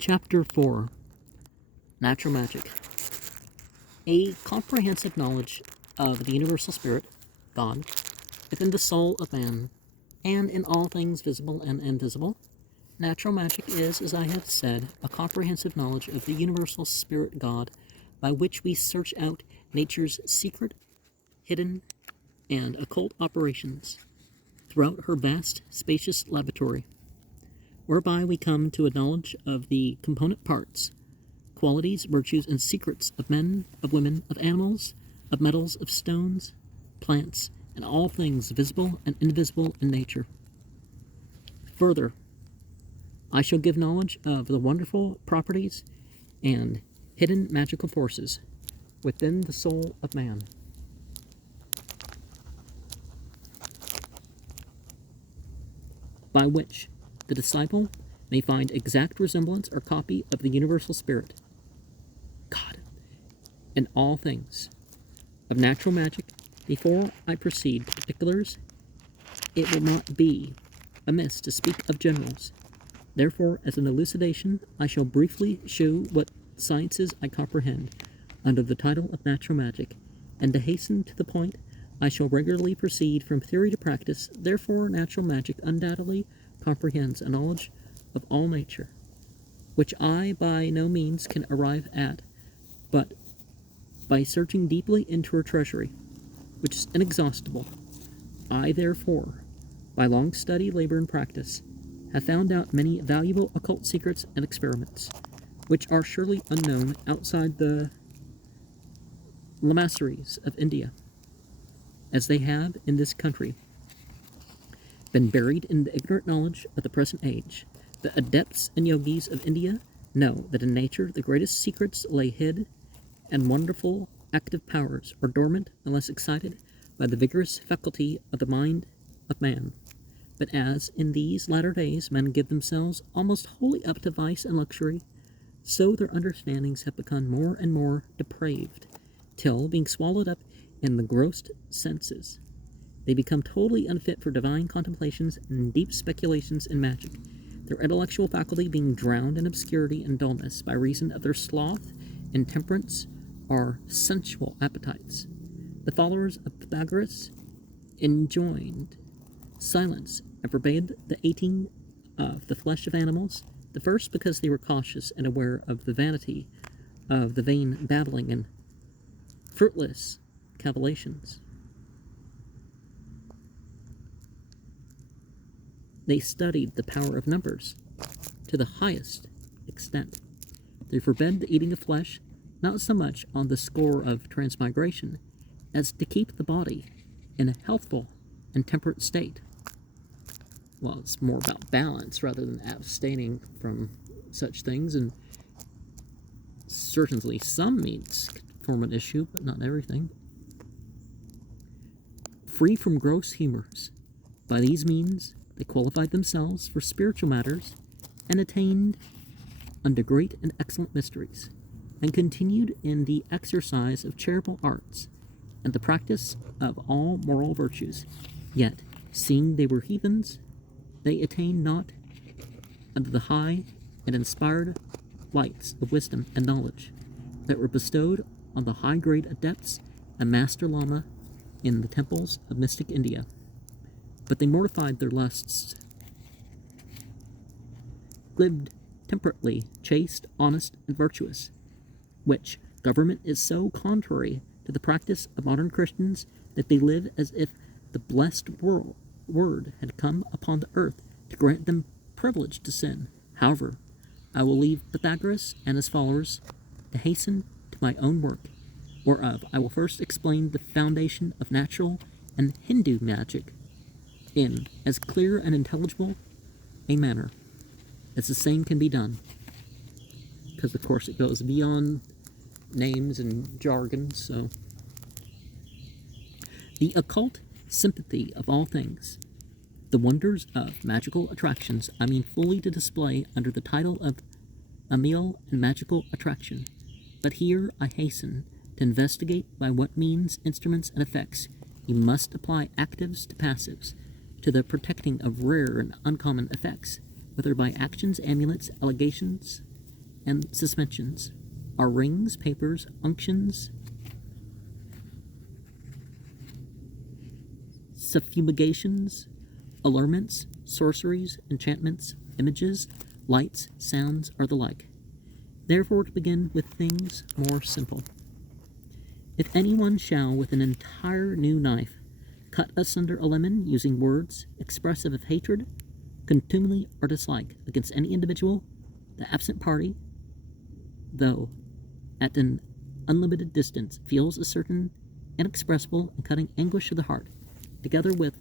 Chapter 4 Natural Magic. A comprehensive knowledge of the universal spirit, God, within the soul of man, and in all things visible and invisible. Natural magic is, as I have said, a comprehensive knowledge of the universal spirit God, by which we search out nature's secret, hidden, and occult operations throughout her vast, spacious laboratory, whereby we come to a knowledge of the component parts, qualities, virtues, and secrets of men, of women, of animals, of metals, of stones, plants, and all things visible and invisible in nature. Further, I shall give knowledge of the wonderful properties and hidden magical forces within the soul of man, by which the disciple may find exact resemblance or copy of the universal spirit, God, in all things. Of natural magic, before I proceed to particulars, it will not be amiss to speak of generals. Therefore, as an elucidation, I shall briefly show what sciences I comprehend under the title of natural magic, and to hasten to the point, I shall regularly proceed from theory to practice. Therefore, natural magic undoubtedly comprehends a knowledge of all nature, which I by no means can arrive at, but by searching deeply into her treasury, which is inexhaustible. I, therefore, by long study, labor, and practice, have found out many valuable occult secrets and experiments, which are surely unknown outside the lamasseries of India, as they have in this country been buried in the ignorant knowledge of the present age. The adepts and yogis of India know that in nature the greatest secrets lay hid, and wonderful active powers are dormant unless excited by the vigorous faculty of the mind of man. But as in these latter days men give themselves almost wholly up to vice and luxury, so their understandings have become more and more depraved, till, being swallowed up in the gross senses, they become totally unfit for divine contemplations and deep speculations in magic, their intellectual faculty being drowned in obscurity and dullness by reason of their sloth, intemperance, or sensual appetites. The followers of Pythagoras enjoined silence and forbade the eating of the flesh of animals, the first because they were cautious and aware of the vanity of the vain babbling and fruitless cavilitions. They studied the power of numbers to the highest extent. They forbade the eating of flesh, not so much on the score of transmigration, as to keep the body in a healthful and temperate state. Well, it's more about balance rather than abstaining from such things, and certainly some meats form an issue, but not everything. Free from gross humors. By these means, they qualified themselves for spiritual matters and attained unto great and excellent mysteries, and continued in the exercise of charitable arts and the practice of all moral virtues. Yet, seeing they were heathens, they attained not unto the high and inspired lights of wisdom and knowledge that were bestowed on the high-grade adepts and master lama in the temples of mystic India. But they mortified their lusts, lived temperately, chaste, honest, and virtuous, which government is so contrary to the practice of modern Christians that they live as if the blessed word had come upon the earth to grant them privilege to sin. However, I will leave Pythagoras and his followers to hasten to my own work, whereof I will first explain the foundation of natural and Hindu magic in as clear and intelligible a manner as the same can be done, because of course it goes beyond names and jargon. So the occult sympathy of all things, the wonders of magical attractions, I mean fully to display under the title of a meal and magical attraction. But here I hasten to investigate by what means, instruments, and effects you must apply actives to passives, to the protecting of rare and uncommon effects, whether by actions, amulets, allegations, and suspensions are rings, papers, unctions, suffumigations, allurements, sorceries, enchantments, images, lights, sounds, or the like. Therefore, to begin with things more simple. If anyone shall, with an entire new knife, cut asunder a lemon using words expressive of hatred, contumely, or dislike against any individual, the absent party, though at an unlimited distance, feels a certain inexpressible and cutting anguish of the heart, together with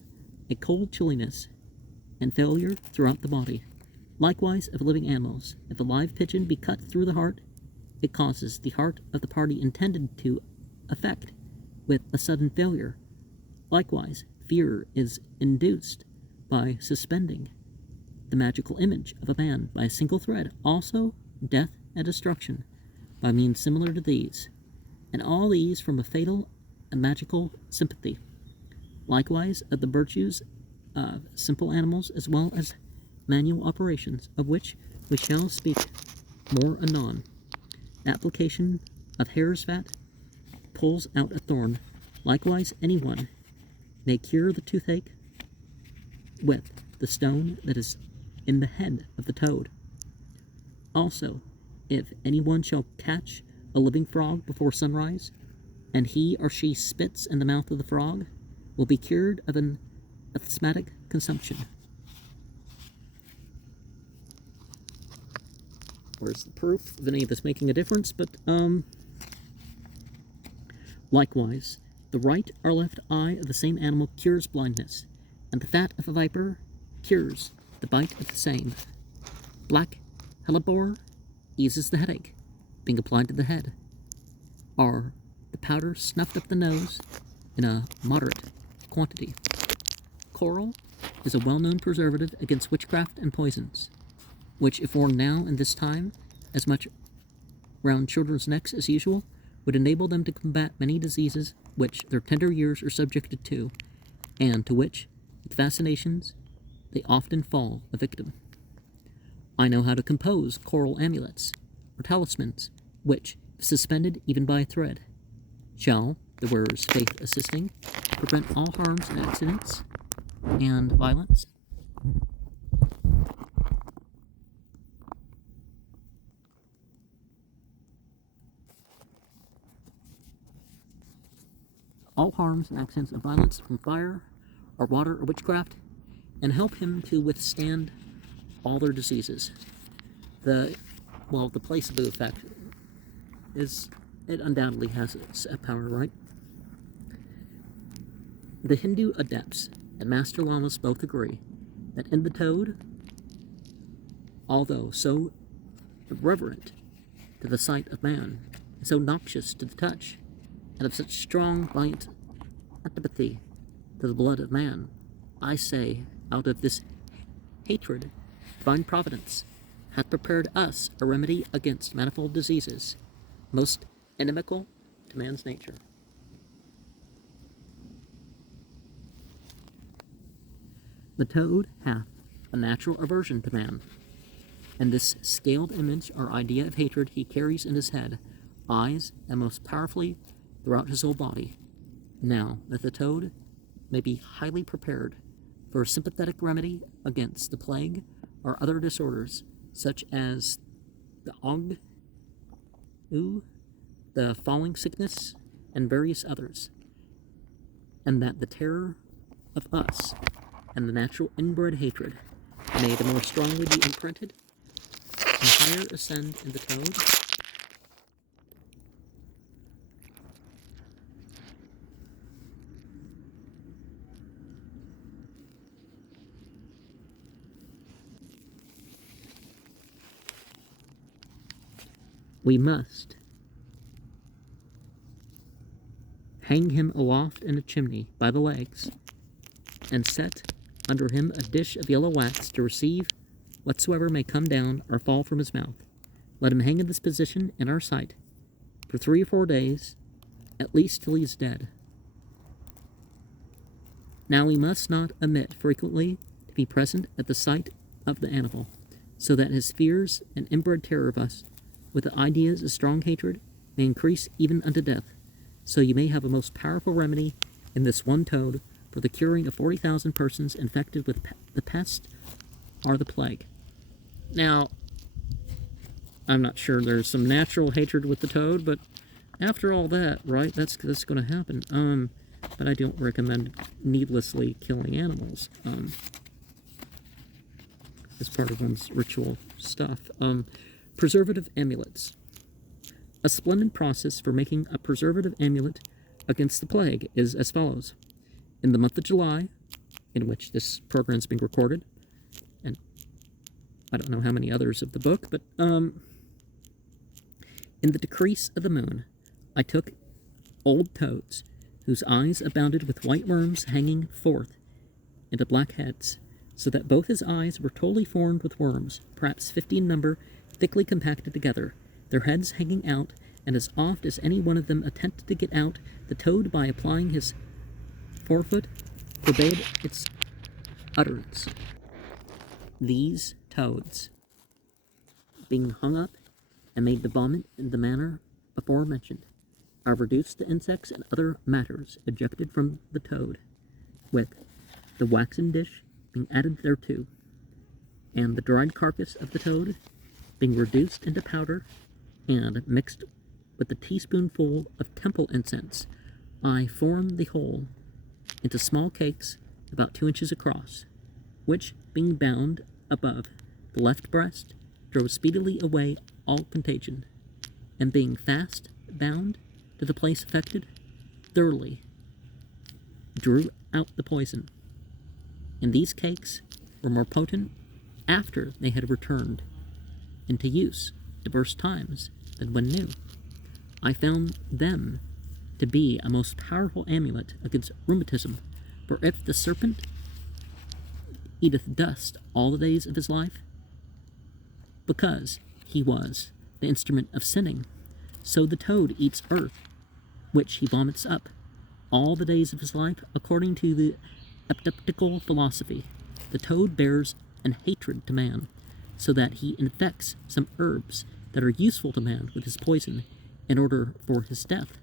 a cold chilliness and failure throughout the body. Likewise of living animals, if a live pigeon be cut through the heart, it causes the heart of the party intended to affect with a sudden failure. Likewise, fear is induced by suspending the magical image of a man by a single thread. Also, death and destruction by means similar to these, and all these from a fatal and magical sympathy. Likewise, of the virtues of simple animals as well as manual operations, of which we shall speak more anon. The application of hare's fat pulls out a thorn. Likewise, anyone may cure the toothache with the stone that is in the head of the toad. Also, if anyone shall catch a living frog before sunrise, and he or she spits in the mouth of the frog, will be cured of an asthmatic consumption. Where's the proof of any of this making a difference? But, likewise, the right or left eye of the same animal cures blindness, and the fat of a viper cures the bite of the same. Black hellebore eases the headache, being applied to the head, or the powder snuffed up the nose in a moderate quantity. Coral is a well-known preservative against witchcraft and poisons, which, if worn now in this time as much round children's necks as usual, would enable them to combat many diseases which their tender years are subjected to, and to which, with fascinations, they often fall a victim. I know how to compose coral amulets, or talismans, which, if suspended even by a thread, shall, the wearer's faith assisting, prevent all harms and accidents and violence. All harms and accidents of violence from fire, or water, or witchcraft, and help him to withstand all their diseases. The placebo effect it undoubtedly has a power, right? The Hindu adepts and Master Lamas both agree that in the toad, although so irreverent to the sight of man, and so noxious to the touch, and of such strong, violent antipathy to the blood of man, I say, out of this hatred, divine providence hath prepared us a remedy against manifold diseases, most inimical to man's nature. The toad hath a natural aversion to man, and this scaled image or idea of hatred he carries in his head, eyes, and most powerfully throughout his whole body. Now that the toad may be highly prepared for a sympathetic remedy against the plague or other disorders, such as the ague, the falling sickness, and various others, and that the terror of us and the natural inbred hatred may the more strongly be imprinted and higher ascend in the toad, we must hang him aloft in a chimney by the legs, and set under him a dish of yellow wax to receive whatsoever may come down or fall from his mouth. Let him hang in this position in our sight for 3 or 4 days, at least till he is dead. Now we must not omit frequently to be present at the sight of the animal, so that his fears and inbred terror of us with the ideas of strong hatred, may increase even unto death. So you may have a most powerful remedy in this one toad for the curing of 40,000 persons infected with the pest or the plague. Now, I'm not sure there's some natural hatred with the toad, but after all that, right, that's going to happen. But I don't recommend needlessly killing animals as part of one's ritual stuff. Preservative amulets. A splendid process for making a preservative amulet against the plague is as follows. In the month of July, in which this program is being recorded, and I don't know how many others of the book, but in the decrease of the moon, I took old toads, whose eyes abounded with white worms hanging forth into black heads, so that both his eyes were totally formed with worms, perhaps 50 in number, thickly compacted together, their heads hanging out, and as oft as any one of them attempted to get out, the toad, by applying his forefoot, forbade its utterance. These toads, being hung up and made to vomit in the manner before mentioned, are reduced to insects and other matters ejected from the toad, with the waxen dish being added thereto, and the dried carcass of the toad being reduced into powder and mixed with a teaspoonful of temple incense, I form the whole into small cakes about 2 inches across, which, being bound above the left breast, drove speedily away all contagion, and being fast bound to the place affected, thoroughly drew out the poison. And these cakes were more potent after they had returned into use diverse times than when new. I found them to be a most powerful amulet against rheumatism, for if the serpent eateth dust all the days of his life, because he was the instrument of sinning, so the toad eats earth, which he vomits up all the days of his life, according to the epideptical philosophy. The toad bears an hatred to man, so that he infects some herbs that are useful to man with his poison in order for his death.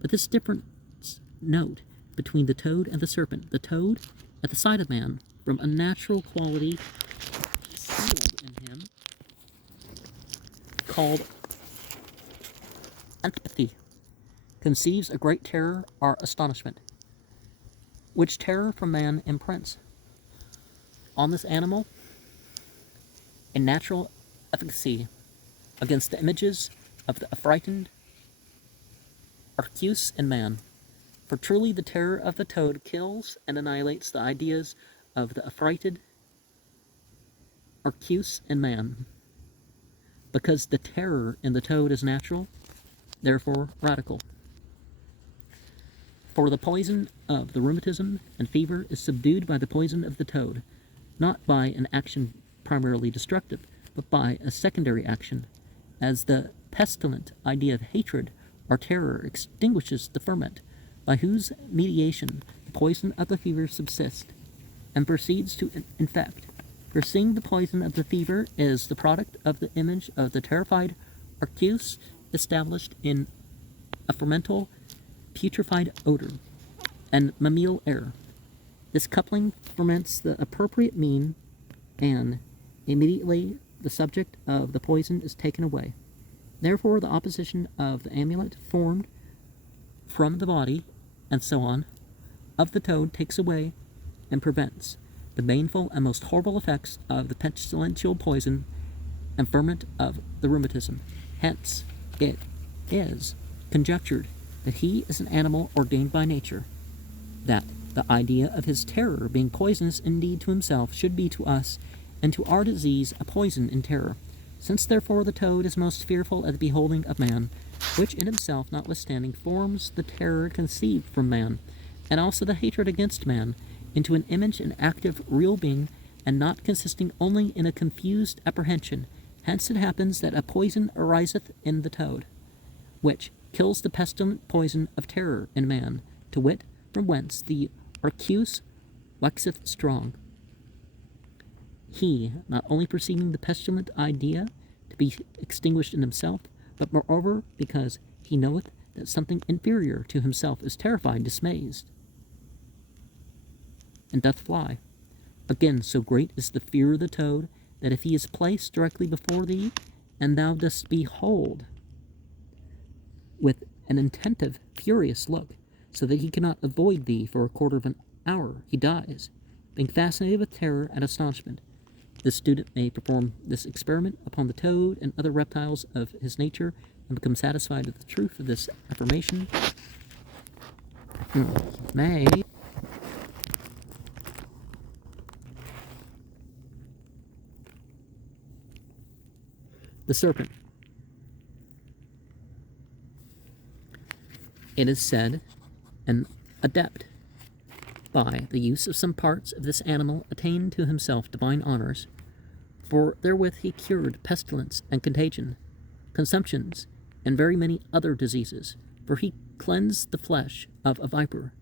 But this difference note between the toad and the serpent. The toad, at the sight of man, from a natural quality sealed in him, called antipathy, conceives a great terror or astonishment, which terror from man imprints on this animal a natural efficacy against the images of the affrighted arcuse in man. For truly the terror of the toad kills and annihilates the ideas of the affrighted arcuse in man. Because the terror in the toad is natural, therefore radical. For the poison of the rheumatism and fever is subdued by the poison of the toad, not by an action primarily destructive, but by a secondary action, as the pestilent idea of hatred or terror extinguishes the ferment, by whose mediation the poison of the fever subsists, and proceeds to infect. For seeing the poison of the fever is the product of the image of the terrified arcuse established in a fermental putrefied odor and mammalian air. This coupling ferments the appropriate mean, and immediately the subject of the poison is taken away. Therefore the opposition of the amulet formed from the body, and so on, of the toad takes away and prevents the baneful and most horrible effects of the pestilential poison and ferment of the rheumatism. Hence it is conjectured that he is an animal ordained by nature, that the idea of his terror being poisonous indeed to himself should be to us and to our disease a poison in terror. Since therefore the toad is most fearful at the beholding of man, which in himself notwithstanding forms the terror conceived from man, and also the hatred against man, into an image and active real being, and not consisting only in a confused apprehension, hence it happens that a poison ariseth in the toad, which kills the pestilent poison of terror in man, to wit, from whence the arcuse waxeth strong. He, not only perceiving the pestilent idea to be extinguished in himself, but moreover because he knoweth that something inferior to himself is terrified, dismayed, and doth fly. Again, so great is the fear of the toad, that if he is placed directly before thee, and thou dost behold with an attentive, furious look, so that he cannot avoid thee for a quarter of an hour, he dies, being fascinated with terror and astonishment. The student may perform this experiment upon the toad and other reptiles of his nature, and become satisfied with the truth of this affirmation. May the serpent. It is said, an adept, by the use of some parts of this animal, attained to himself divine honors, for therewith he cured pestilence and contagion, consumptions, and very many other diseases, for he cleansed the flesh of a viper.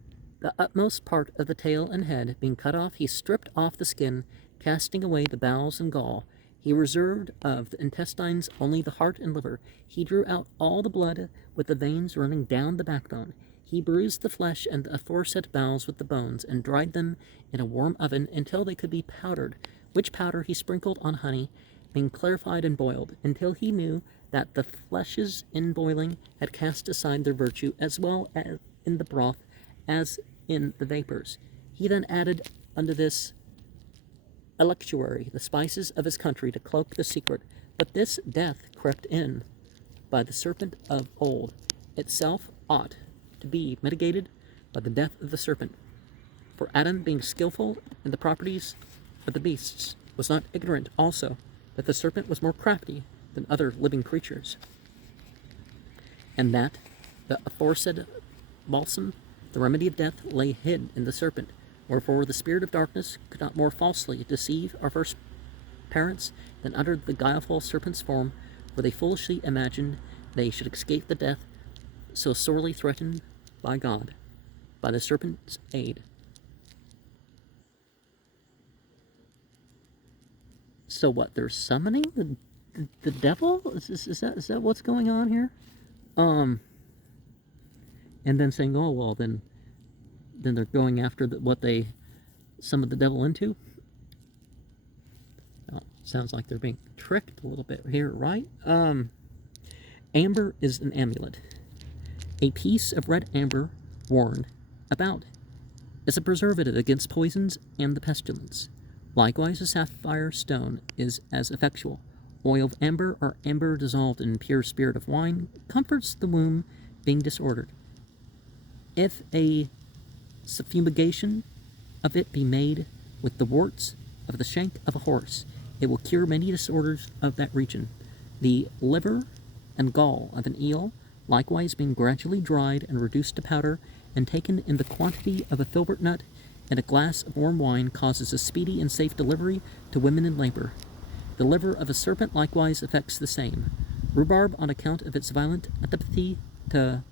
The utmost part of the tail and head being cut off, he stripped off the skin, casting away the bowels and gall. He reserved of the intestines only the heart and liver. He drew out all the blood with the veins running down the backbone. He bruised the flesh and the aforesaid bowels with the bones, and dried them in a warm oven until they could be powdered, which powder he sprinkled on honey, being clarified and boiled, until he knew that the fleshes in boiling had cast aside their virtue, as well as in the broth as in the vapors. He then added unto this electuary the spices of his country to cloak the secret. But this death crept in by the serpent of old itself ought to be mitigated by the death of the serpent. For Adam, being skillful in the properties of the beasts, was not ignorant also that the serpent was more crafty than other living creatures, and that the aforesaid balsam, the remedy of death, lay hid in the serpent. Wherefore the spirit of darkness could not more falsely deceive our first parents than under the guileful serpent's form, for they foolishly imagined they should escape the death so sorely threatened by God, by the serpent's aid. So what, they're summoning the devil? Is that what's going on here? And then saying, oh, well, then they're going after what they summoned the devil into? Well, sounds like they're being tricked a little bit here, right? Amber is an amulet. A piece of red amber worn about is a preservative against poisons and the pestilence. Likewise, a sapphire stone is as effectual. Oil of amber, or amber dissolved in pure spirit of wine, comforts the womb being disordered. If a suffumigation of it be made with the warts of the shank of a horse, it will cure many disorders of that region. The liver and gall of an eel, likewise being gradually dried and reduced to powder, and taken in the quantity of a filbert nut and a glass of warm wine, causes a speedy and safe delivery to women in labor. The liver of a serpent likewise effects the same. Rhubarb, on account of its violent antipathy to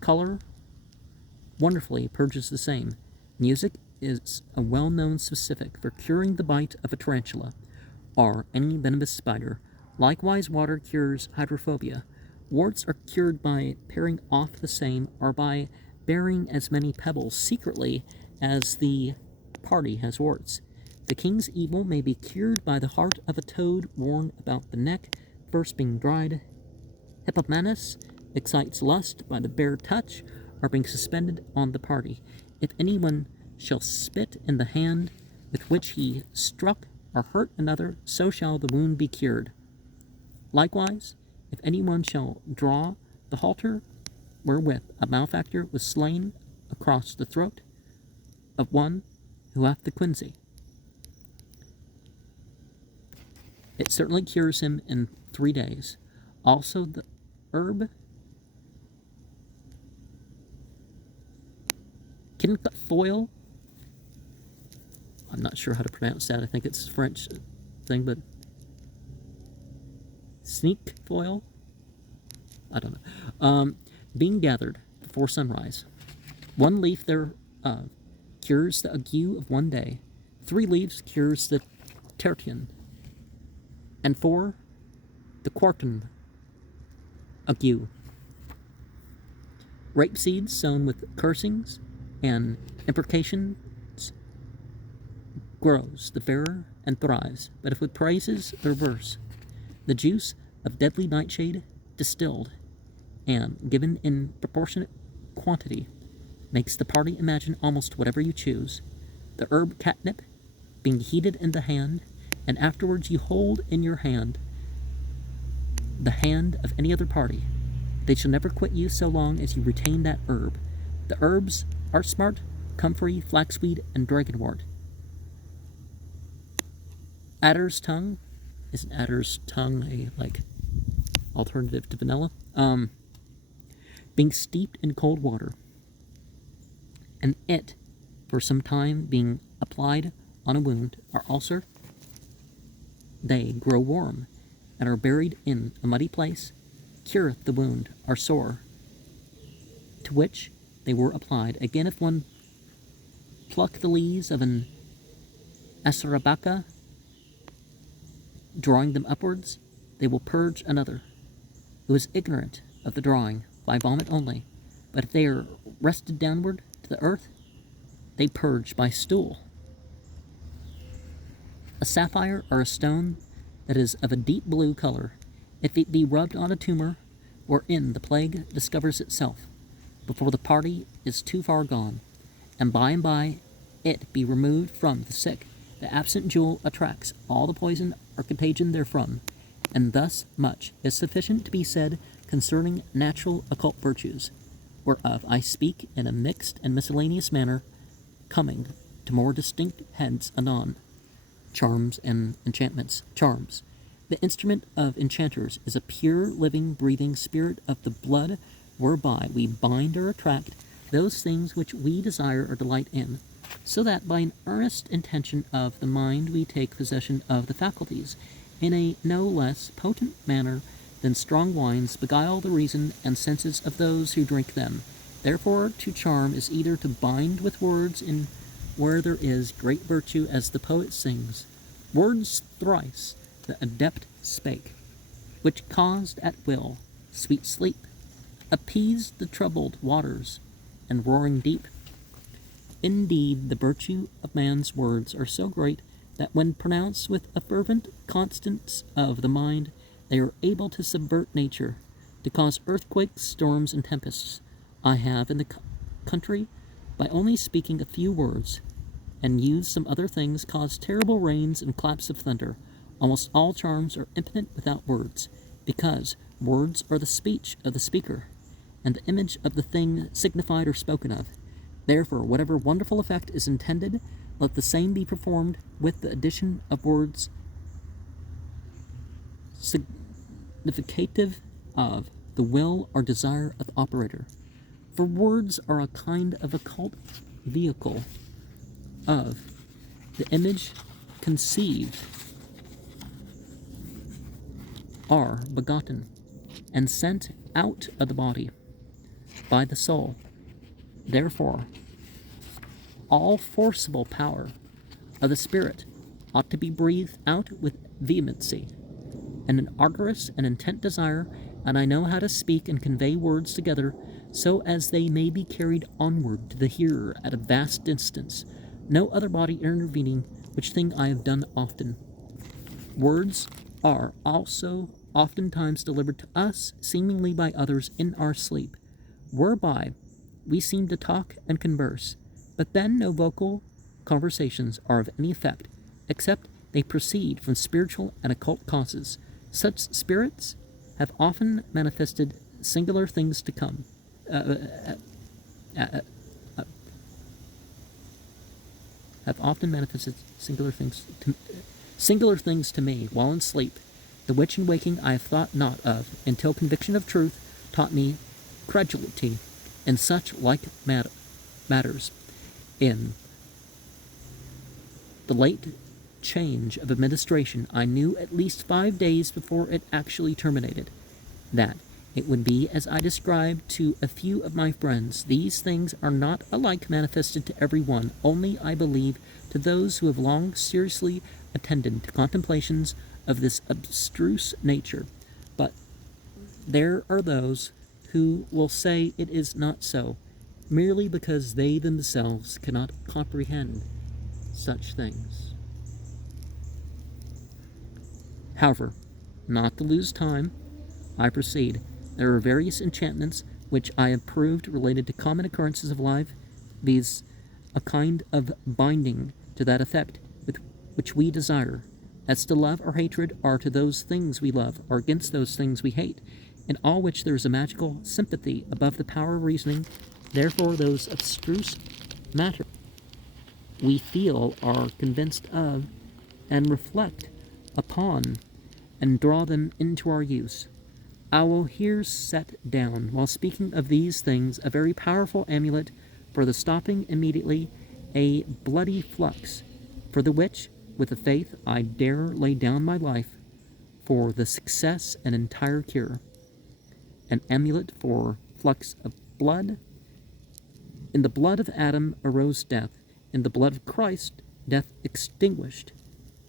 color, wonderfully purges the same. Music is a well-known specific for curing the bite of a tarantula, or any venomous spider. Likewise, water cures hydrophobia. Warts are cured by paring off the same, or by burying as many pebbles secretly as the party has warts. The king's evil may be cured by the heart of a toad worn about the neck, first being dried. Hippomanus excites lust by the bare touch, or being suspended on the party. If anyone shall spit in the hand with which he struck or hurt another, so shall the wound be cured. Likewise, if anyone shall draw the halter wherewith a malefactor was slain across the throat of one who hath the quinsy, it certainly cures him in 3 days. Also the herb foil, I'm not sure how to pronounce that, I think it's a French thing, but sneak foil, I don't know, being gathered before sunrise. 1 leaf there cures the ague of 1 day. 3 leaves cures the tertian, and 4 the quartan ague. Rape seeds sown with cursings and imprecations grows the fairer and thrives, but if with praises the reverse. The juice of deadly nightshade distilled and given in proportionate quantity makes the party imagine almost whatever you choose. The herb catnip being heated in the hand, and afterwards you hold in your hand the hand of any other party. They shall never quit you so long as you retain that herb. The herbs are smart, comfrey, flaxweed, and dragonwort. Adder's tongue. Isn't adder's tongue a, alternative to vanilla? Being steeped in cold water. And it, for some time being applied on a wound or ulcer, they grow warm, and are buried in a muddy place, cureth the wound or sore, to which they were applied. Again, if one pluck the leaves of an asarabaca, drawing them upwards, they will purge another, who is ignorant of the drawing, by vomit only, but if they are rested downward to the earth, they purge by stool. A sapphire or a stone that is of a deep blue color, if it be rubbed on a tumor, wherein the plague discovers itself, before the party is too far gone, and by it be removed from the sick, the absent jewel attracts all the poison or contagion therefrom, and thus much is sufficient to be said concerning natural occult virtues, whereof I speak in a mixed and miscellaneous manner, coming to more distinct heads anon. Charms and enchantments. Charms. The instrument of enchanters is a pure, living, breathing spirit of the blood, whereby we bind or attract those things which we desire or delight in, so that by an earnest intention of the mind we take possession of the faculties, in a no less potent manner than strong wines beguile the reason and senses of those who drink them. Therefore, to charm is either to bind with words in where there is great virtue, as the poet sings, words thrice the adept spake, which caused at will sweet sleep, appeased the troubled waters and roaring deep. Indeed, the virtue of man's words are so great that when pronounced with a fervent constance of the mind, they are able to subvert nature, to cause earthquakes, storms, and tempests. I have in the country, by only speaking a few words, and use some other things, caused terrible rains and claps of thunder. Almost all charms are impotent without words, because words are the speech of the speaker, and the image of the thing signified or spoken of. Therefore, whatever wonderful effect is intended, let the same be performed with the addition of words significative of the will or desire of the operator. For words are a kind of occult vehicle of the image conceived, are begotten, and sent out of the body by the soul. Therefore, all forcible power of the spirit ought to be breathed out with vehemency, and an ardorous and intent desire, and I know how to speak and convey words together, so as they may be carried onward to the hearer at a vast distance, no other body intervening, which thing I have done often. Words are also oftentimes delivered to us, seemingly by others, in our sleep, whereby we seem to talk and converse, but then no vocal conversations are of any effect, except they proceed from spiritual and occult causes. Such spirits have often manifested singular things to come. Have often manifested singular things to me while in sleep, the which in waking I have thought not of, until conviction of truth taught me credulity in such like matters. In the late change of administration, I knew at least 5 days before it actually terminated, that it would be as I described to a few of my friends. These things are not alike manifested to every one, only, I believe, to those who have long seriously attended to contemplations of this abstruse nature. there are those who will say it is not so, merely because they themselves cannot comprehend such things. However, not to lose time, I proceed. There are various enchantments which I have proved related to common occurrences of life, viz., a kind of binding to that effect which we desire, as to love or hatred are to those things we love, or against those things we hate, in all which there is a magical sympathy above the power of reasoning. Therefore those abstruse matter we feel, are convinced of, and reflect upon, and draw them into our use. I will here set down, while speaking of these things, a very powerful amulet for the stopping immediately a bloody flux, for the which, with a faith, I dare lay down my life, for the success and entire cure. An amulet for flux of blood. In the blood of Adam arose death. In the blood of Christ, death extinguished.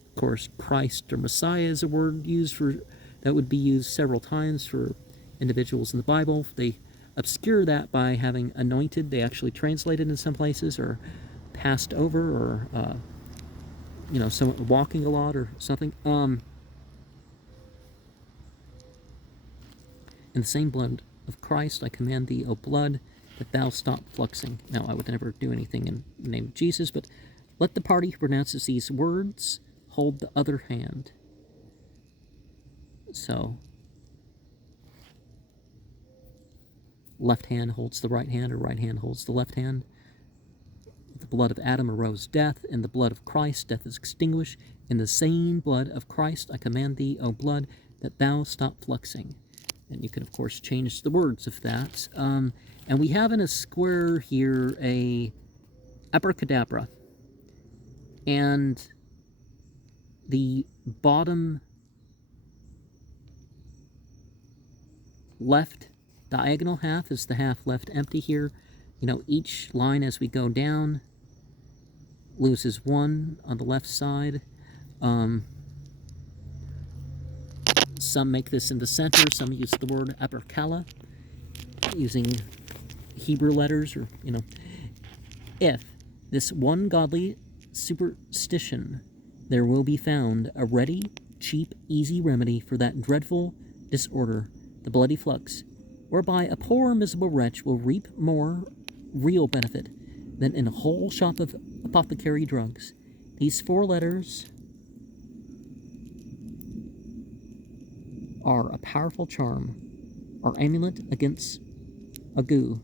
Of course, Christ or Messiah is a word used for that would be used several times for individuals in the Bible. They obscure that by having anointed. They actually translate it in some places, or passed over, or someone walking a lot or something. In the same blood of Christ, I command thee, O blood, that thou stop fluxing. Now, I would never do anything in the name of Jesus, but let the party who pronounces these words hold the other hand. So, left hand holds the right hand, or right hand holds the left hand. The blood of Adam arose death. In the blood of Christ, death is extinguished. In the same blood of Christ, I command thee, O blood, that thou stop fluxing. And you can, of course, change the words of that. And we have in a square here a abracadabra. And the bottom left diagonal half is the half left empty here. Each line as we go down loses one on the left side. Some make this in the center. Some use the word abracala, using Hebrew letters, or, If this one godly superstition, there will be found a ready, cheap, easy remedy for that dreadful disorder, the bloody flux, whereby a poor miserable wretch will reap more real benefit than in a whole shop of apothecary drugs. These 4 letters are a powerful charm, or amulet against ague.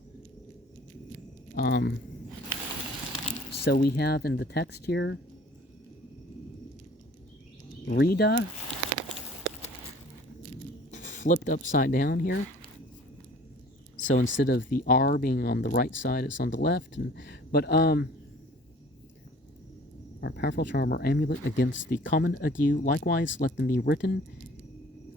So we have in the text here, Rida, flipped upside down here. So instead of the R being on the right side, it's on the left. But our powerful charm or amulet against the common ague, likewise let them be written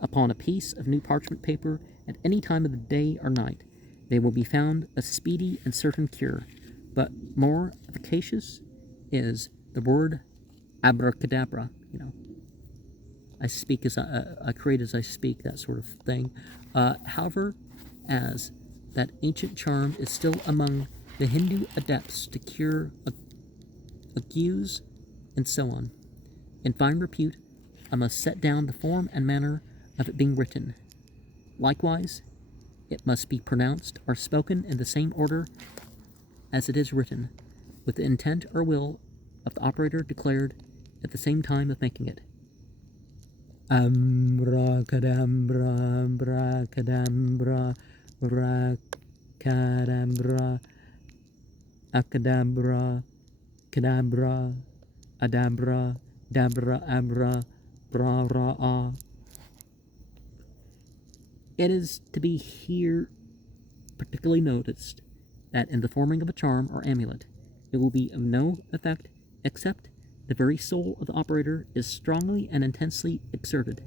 upon a piece of new parchment paper at any time of the day or night. They will be found a speedy and certain cure. But more efficacious is the word abracadabra. I speak as I create as I speak, that sort of thing. However, as that ancient charm is still among the Hindu adepts to cure agues and so on. In fine repute, I must set down the form and manner of it being written. Likewise, it must be pronounced or spoken in the same order as it is written, with the intent or will of the operator declared at the same time of making it. Abracadabra, abracadabra, abracadabra, acadabra, cadabra, adabra, dabra, abra, bra, ra, ah. It is to be here particularly noticed that in the forming of a charm or amulet, it will be of no effect except the very soul of the operator is strongly and intensely exerted,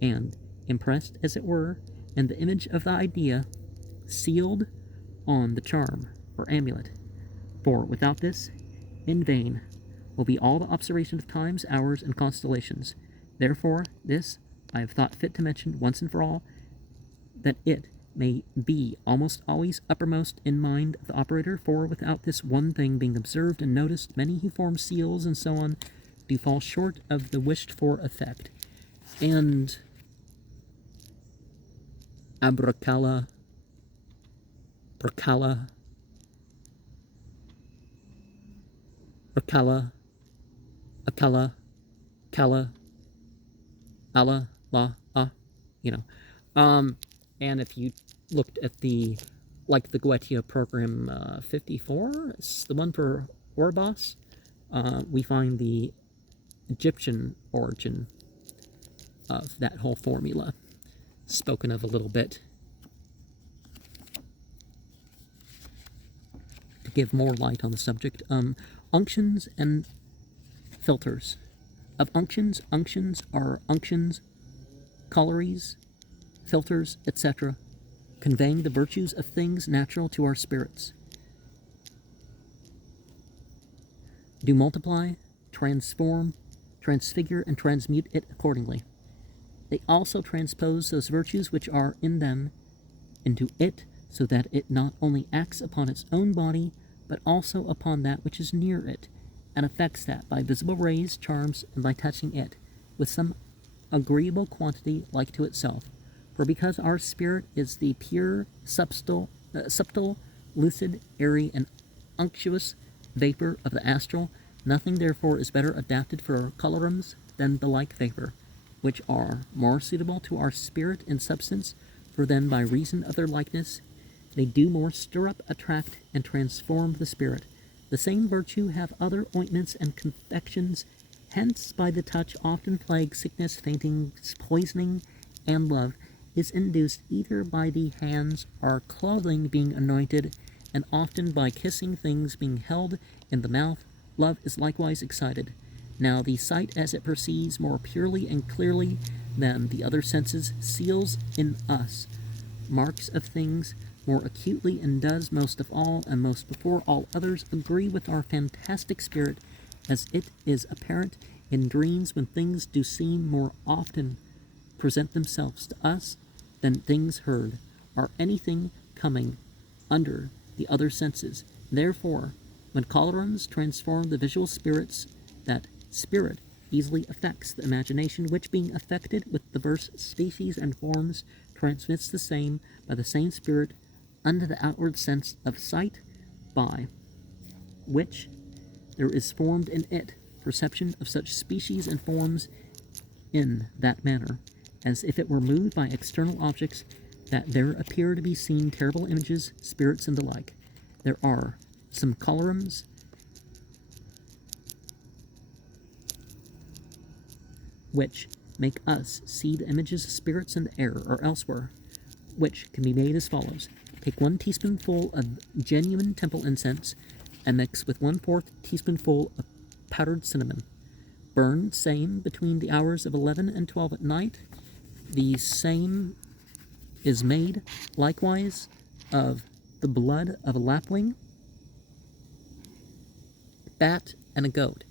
and impressed, as it were, in the image of the idea, sealed on the charm or amulet. For without this, in vain will be all the observation of times, hours, and constellations. Therefore, this I have thought fit to mention once and for all, that it may be almost always uppermost in mind of the operator, for without this one thing being observed and noticed, many who form seals and so on do fall short of the wished-for effect. And Abracala, Bracala, Bracala, Akala, Kala, Allah, La, you know. And if you looked at the Goetia program 54, it's the one for Orbos, we find the Egyptian origin of that whole formula spoken of a little bit to give more light on the subject. Unctions and filters. Of unctions, unctions are unctions, colories, filters, etc., conveying the virtues of things natural to our spirits. Do multiply, transform, transfigure, and transmute it accordingly. They also transpose those virtues which are in them into it, so that it not only acts upon its own body, but also upon that which is near it, and affects that by visible rays, charms, and by touching it with some agreeable quantity like to itself. For because our spirit is the pure, subtle, lucid, airy, and unctuous vapor of the astral, nothing therefore is better adapted for colorums than the like vapor, which are more suitable to our spirit in substance, for then by reason of their likeness they do more stir up, attract, and transform the spirit. The same virtue have other ointments and confections, hence by the touch often plague, sickness, fainting, poisoning, and love is induced either by the hands or clothing being anointed, and often by kissing things being held in the mouth. Love is likewise excited. Now the sight, as it perceives more purely and clearly than the other senses, seals in us marks of things more acutely, and does most of all, and most before all others, agree with our fantastic spirit, as it is apparent in dreams, when things do seem more often present themselves to us than things heard, or anything coming under the other senses. Therefore, when colorums transform the visual spirits, that spirit easily affects the imagination, which being affected with diverse species and forms, transmits the same by the same spirit unto the outward sense of sight, by which there is formed in it perception of such species and forms in that manner, as if it were moved by external objects, that there appear to be seen terrible images, spirits, and the like. There are some colorums which make us see the images of spirits in the air or elsewhere, which can be made as follows. Take 1 teaspoonful of genuine temple incense, and mix with 1/4 teaspoonful of powdered cinnamon. Burn same between the hours of 11 and 12 at night. The same is made likewise of the blood of a lapwing, bat, and a goat.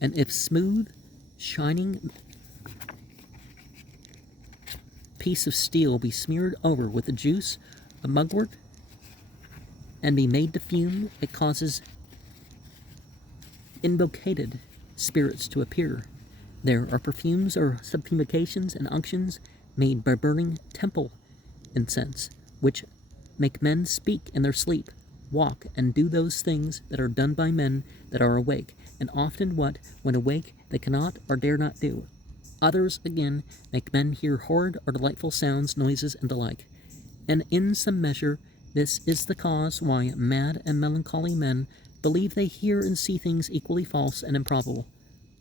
And if smooth, shining piece of steel be smeared over with the juice of mugwort and be made to fume, it causes invocated spirits to appear. There are perfumes or subfumigations and unctions made by burning temple incense, which make men speak in their sleep, walk, and do those things that are done by men that are awake, and often what, when awake, they cannot or dare not do. Others, again, make men hear horrid or delightful sounds, noises, and the like. And in some measure, this is the cause why mad and melancholy men believe they hear and see things equally false and improbable,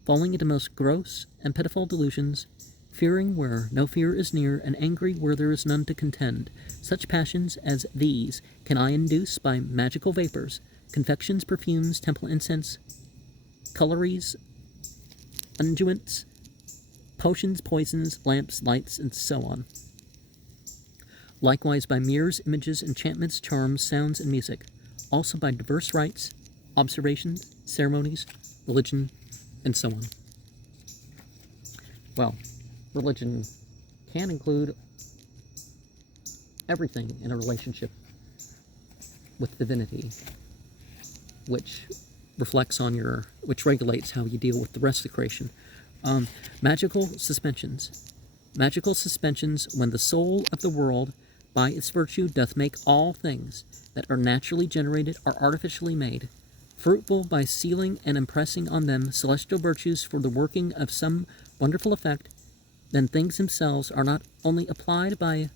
falling into most gross and pitiful delusions, fearing where no fear is near, and angry where there is none to contend. Such passions as these can I induce by magical vapors, confections, perfumes, temple incense, colories, unguents, potions, poisons, lamps, lights, and so on. Likewise by mirrors, images, enchantments, charms, sounds, and music. Also by diverse rites, observations, ceremonies, religion, and so on. Well, religion can include everything in a relationship with divinity, which which regulates how you deal with the rest of the creation. Magical suspensions. Magical suspensions, when the soul of the world, by its virtue, doth make all things that are naturally generated or artificially made, fruitful by sealing and impressing on them celestial virtues for the working of some wonderful effect, then things themselves are not only applied by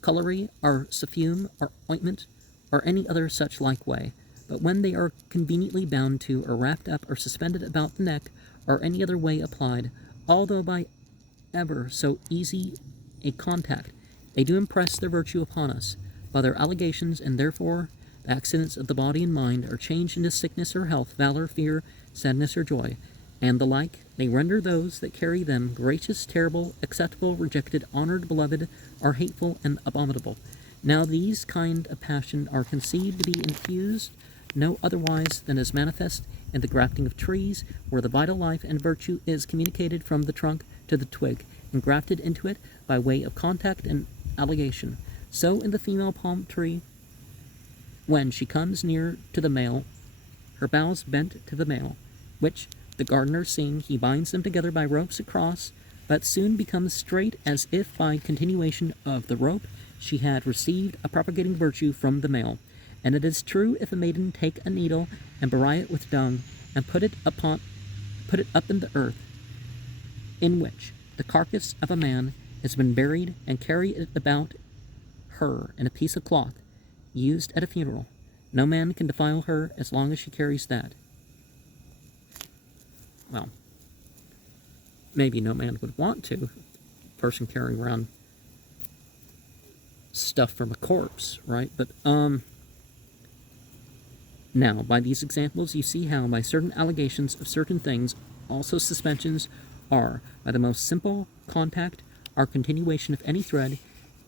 colory or suffume or ointment or any other such like way, but when they are conveniently bound to or wrapped up or suspended about the neck or any other way applied, although by ever so easy a contact, they do impress their virtue upon us by their allegations, and therefore the accidents of the body and mind are changed into sickness or health, valor, fear, sadness, or joy, and the like. They render those that carry them gracious, terrible, acceptable, rejected, honored, beloved, or hateful and abominable. Now these kind of passion are conceived to be infused no otherwise than as manifest in the grafting of trees, where the vital life and virtue is communicated from the trunk to the twig, and grafted into it by way of contact and alligation. So in the female palm tree, when she comes near to the male, her boughs bent to the male, which the gardener seeing, he binds them together by ropes across, but soon becomes straight, as if by continuation of the rope she had received a propagating virtue from the male. And it is true, if a maiden take a needle and bury it with dung, and put it up in the earth, in which the carcass of a man has been buried, and carry it about her in a piece of cloth used at a funeral, no man can defile her as long as she carries that. Well, maybe no man would want to. Person carrying around stuff from a corpse, right? But now, by these examples, you see how by certain allegations of certain things, also suspensions are, by the most simple contact or continuation of any thread,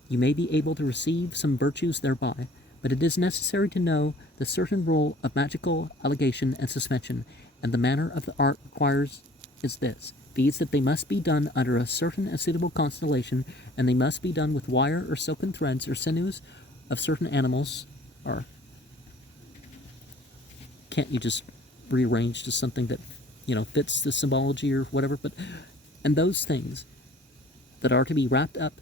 you may be able to receive some virtues thereby. But it is necessary to know the certain rule of magical allegation and suspension, and the manner of the art requires is this, viz. That they must be done under a certain and suitable constellation, and they must be done with wire or silken threads or sinews of certain animals, or can't you just rearrange to something that, fits the symbology or whatever, and those things that are to be wrapped up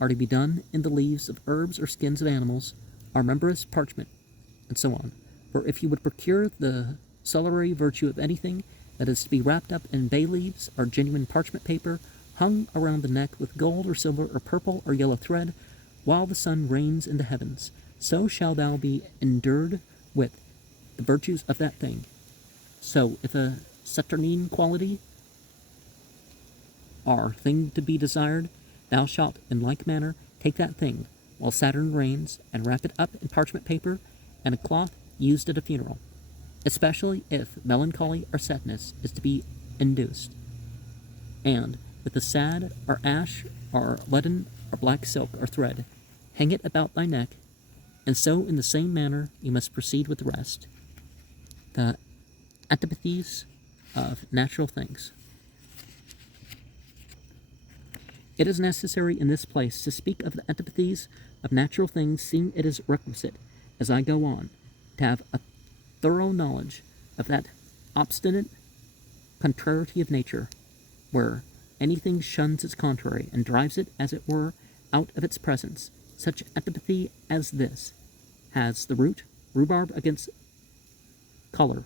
are to be done in the leaves of herbs or skins of animals, or membranous parchment, and so on. For if you would procure the solitary virtue of anything that is to be wrapped up in bay leaves or genuine parchment paper, hung around the neck with gold or silver or purple or yellow thread, while the sun reigns in the heavens, so shall thou be endued with the virtues of that thing. So if a saturnine quality are thing to be desired, thou shalt in like manner take that thing while Saturn reigns, and wrap it up in parchment paper and a cloth used at a funeral, especially if melancholy or sadness is to be induced, and with the sad or ash or leaden or black silk or thread, hang it about thy neck, and so in the same manner you must proceed with the rest. The antipathies of natural things. It is necessary in this place to speak of the antipathies of natural things, seeing it is requisite, as I go on, to have a thorough knowledge of that obstinate contrariety of nature, where anything shuns its contrary, and drives it, as it were, out of its presence. Such antipathy as this has the root, rhubarb against color,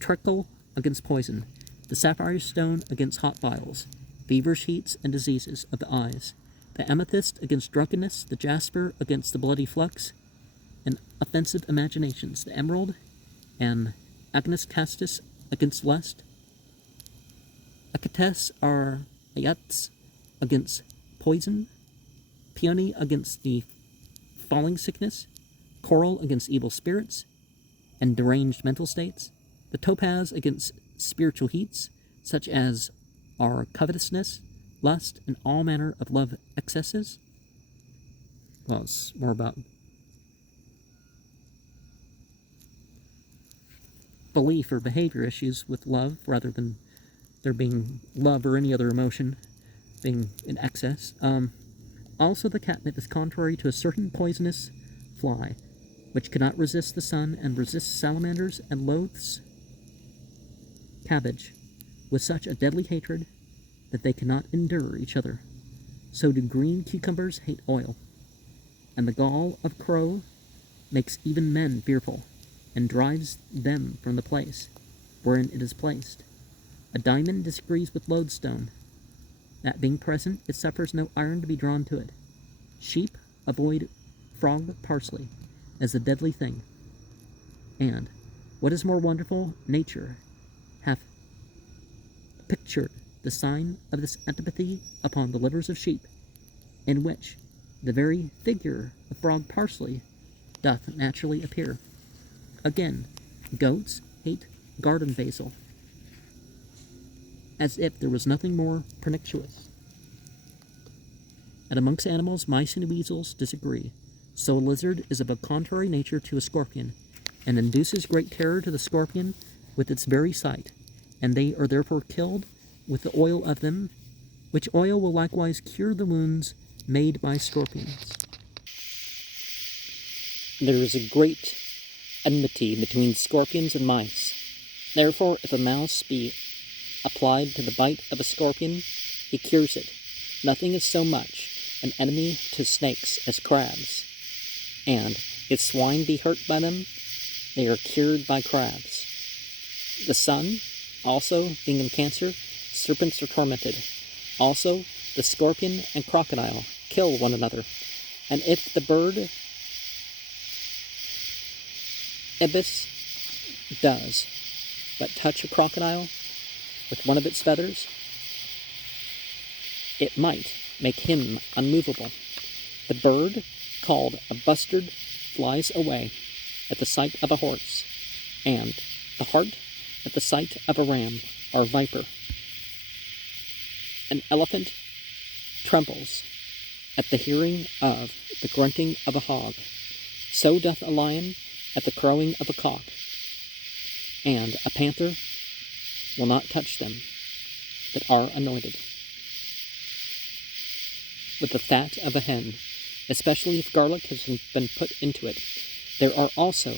treacle against poison, the sapphire stone against hot vials, feverish heats and diseases of the eyes, the amethyst against drunkenness, the jasper against the bloody flux, and offensive imaginations, the emerald and agnus castus against lust, acates or ayats against poison, peony against the falling sickness, coral against evil spirits and deranged mental states, the topaz against spiritual heats, such as are covetousness, lust, and all manner of love excesses. Well, it's more about belief or behavior issues with love, rather than there being love or any other emotion being in excess. Also, the catnip is contrary to a certain poisonous fly, which cannot resist the sun and resists salamanders and loathes cabbage with such a deadly hatred that they cannot endure each other. So do green cucumbers hate oil, and the gall of crow makes even men fearful, and drives them from the place wherein it is placed. A diamond disagrees with lodestone. That being present, it suffers no iron to be drawn to it. Sheep avoid frog parsley as a deadly thing. And, what is more wonderful, nature hath pictured the sign of this antipathy upon the livers of sheep, in which the very figure of frog parsley doth naturally appear. Again, goats hate garden basil, as if there was nothing more pernicious. And amongst animals, mice and weasels disagree. So a lizard is of a contrary nature to a scorpion, and induces great terror to the scorpion with its very sight, and they are therefore killed with the oil of them, which oil will likewise cure the wounds made by scorpions. There is a great enmity between scorpions and mice. Therefore, if a mouse be applied to the bite of a scorpion, he cures it. Nothing is so much an enemy to snakes as crabs. And if swine be hurt by them, they are cured by crabs. The sun, also, being in Cancer, serpents are tormented. Also, the scorpion and crocodile kill one another. And if the bird ibis does but touch a crocodile with one of its feathers, it might make him unmovable. The bird, called a bustard, flies away at the sight of a horse, and the hart at the sight of a ram or viper. An elephant trembles at the hearing of the grunting of a hog. So doth a lion at the crowing of a cock. And a panther will not touch them that are anointed with the fat of a hen, especially if garlic has been put into it. There are also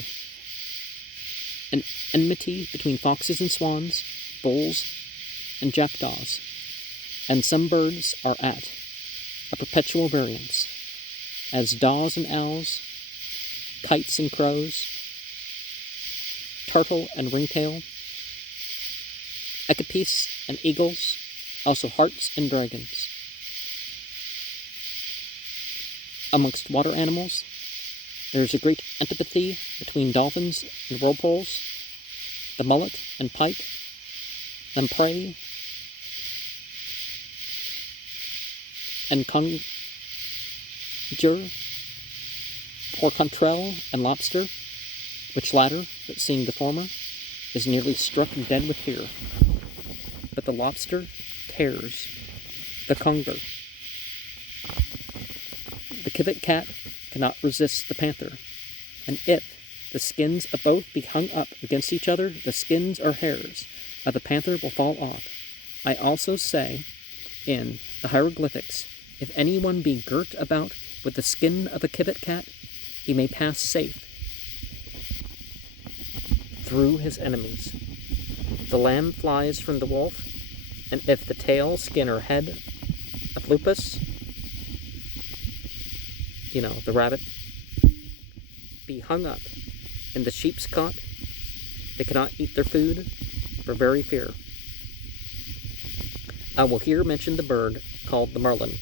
an enmity between foxes and swans, bulls and jackdaws, and some birds are at a perpetual variance, as daws and owls, kites and crows, turtle and ringtail, ecopes and eagles, also harts and dragons. Amongst water animals, there is a great antipathy between dolphins and whirlpools, the mullet and pike, lamprey and conger, porcantrell and lobster, which latter, but seeing the former, is nearly struck dead with fear. But the lobster tears the conger. The civet cat cannot resist the panther, and if the skins of both be hung up against each other, the skins or hairs of the panther will fall off. I also say in the hieroglyphics, if anyone be girt about with the skin of a civet cat, he may pass safe through his enemies. The lamb flies from the wolf, and if the tail, skin, or head of lupus, the rabbit, be hung up in the sheep's cot, they cannot eat their food for very fear. I will here mention the bird called the marlin.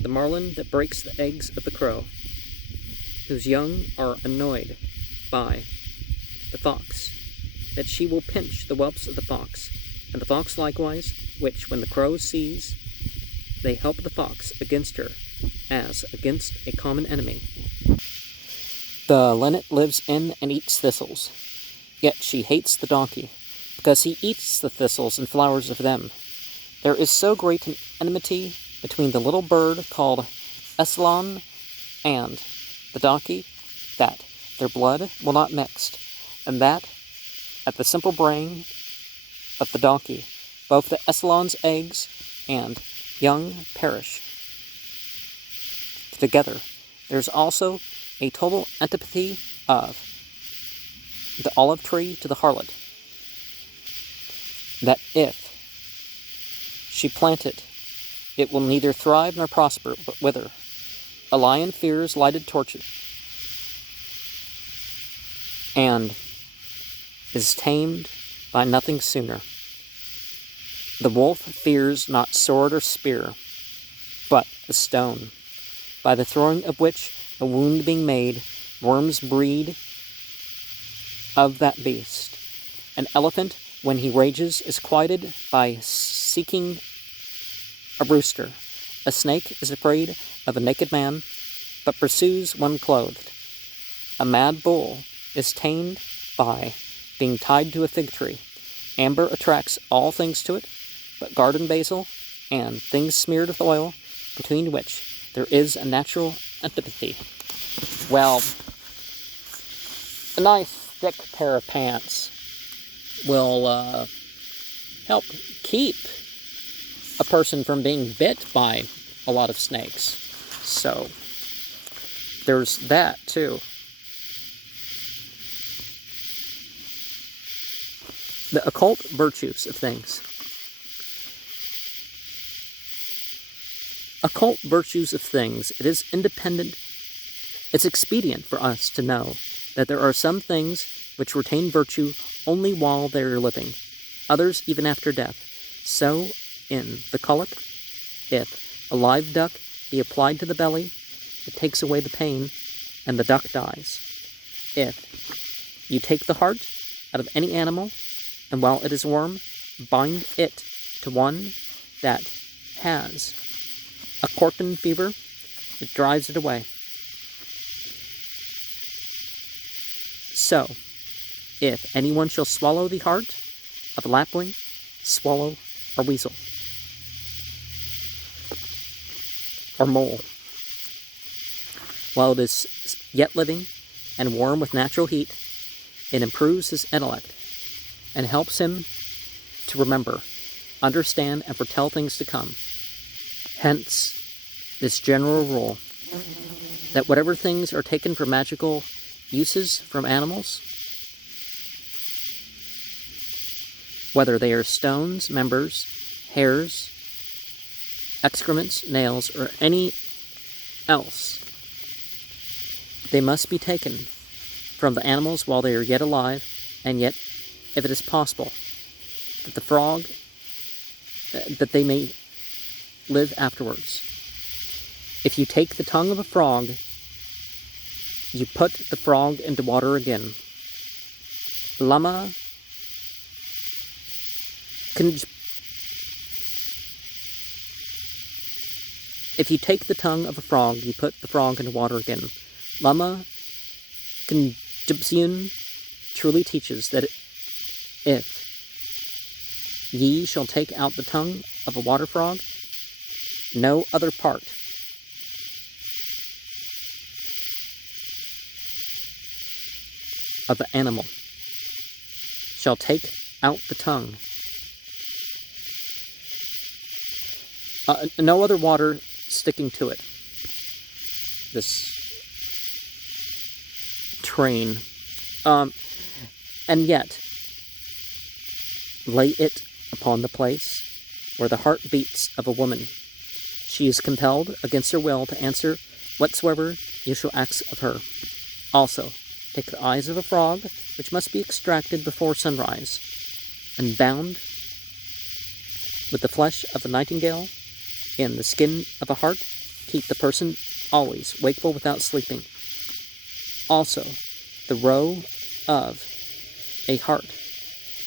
The marlin that breaks the eggs of the crow, whose young are annoyed by the fox, that she will pinch the whelps of the fox, and the fox likewise, which, when the crow sees, they help the fox against her, as against a common enemy. The linnet lives in and eats thistles, yet she hates the donkey, because he eats the thistles and flowers of them. There is so great an enmity between the little bird called Esalon and the donkey, that their blood will not mix, and that at the simple braying of the donkey, Both the Echelon's eggs and young perish together. There's also a total antipathy of the olive tree to the harlot, that if she plant it will neither thrive nor prosper, but wither. A lion fears lighted torches, and is tamed by nothing sooner. The wolf fears not sword or spear, but a stone, by the throwing of which, a wound being made, worms breed of that beast. An elephant, when he rages, is quieted by seeking a rooster. A snake is afraid of a naked man, but pursues one clothed. A mad bull is tamed by being tied to a fig tree. Amber attracts all things to it, but garden basil and things smeared with oil, between which there is a natural antipathy. Well, a nice thick pair of pants will help keep a person from being bit by a lot of snakes. So, there's that too. The occult virtues of things. Occult virtues of things. It is independent. It's expedient for us to know that there are some things which retain virtue only while they are living, others even after death. So, in the colic, if a live duck be applied to the belly, it takes away the pain, and the duck dies. If you take the heart out of any animal, and while it is warm, bind it to one that has a quartan fever, it drives it away. So, if anyone shall swallow the heart of a lapwing, swallow a weasel, or mole, while it is yet living and warm with natural heat, it improves his intellect and helps him to remember, understand, and foretell things to come. Hence, this general rule that whatever things are taken for magical uses from animals, whether they are stones, members, hairs, excrements, nails, or any else, they must be taken from the animals while they are yet alive, and yet, if it is possible, that the frog, that they may live afterwards. If you take the tongue of a frog, you put the frog into water again. Lama If you take the tongue of a frog, you put the frog into water again. Lama Conjubsion truly teaches that if ye shall take out the tongue of a water frog, no other part of the animal shall take out the tongue. No other water sticking to it. This train. And yet, lay it upon the place where the heart beats of a woman. She is compelled, against her will, to answer whatsoever you shall ask of her. Also, take the eyes of a frog, which must be extracted before sunrise, and bound with the flesh of a nightingale in the skin of a hart, keep the person always wakeful without sleeping. Also, the roe of a hart